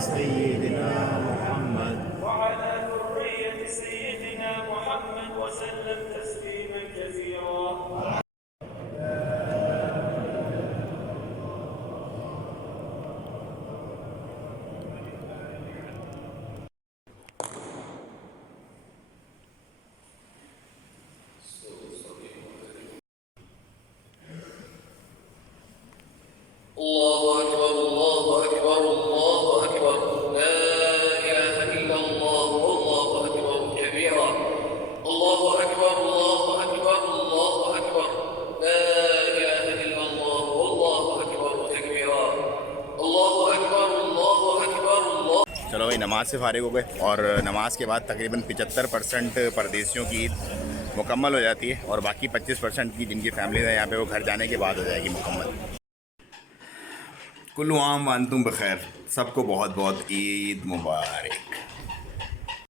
सय्यिदिना मुहम्मद وعلى ذرية سيدنا محمد وسلم تسليما كثيرا. الله أكبر الله أكبر الله أكبر لا إله إلا الله والله أكبر كبيرا. الله أكبر الله أكبر الله أكبر لا إله إلا الله والله أكبر كبيرا. الله أكبر الله أكبر الله. चलो भाई नमाज से फारिग हो गए और नमाज के बाद तकरीबन 75% परदेशियों की ईद मुकम्मल हो जाती है और बाकी 25% की जिनकी फैमिली है यहाँ पे वो घर जाने के बाद हो जाएगी मुकम्मल। कुल्लू आम व अंतुम बखैर, सबको बहुत बहुत ईद मुबारक।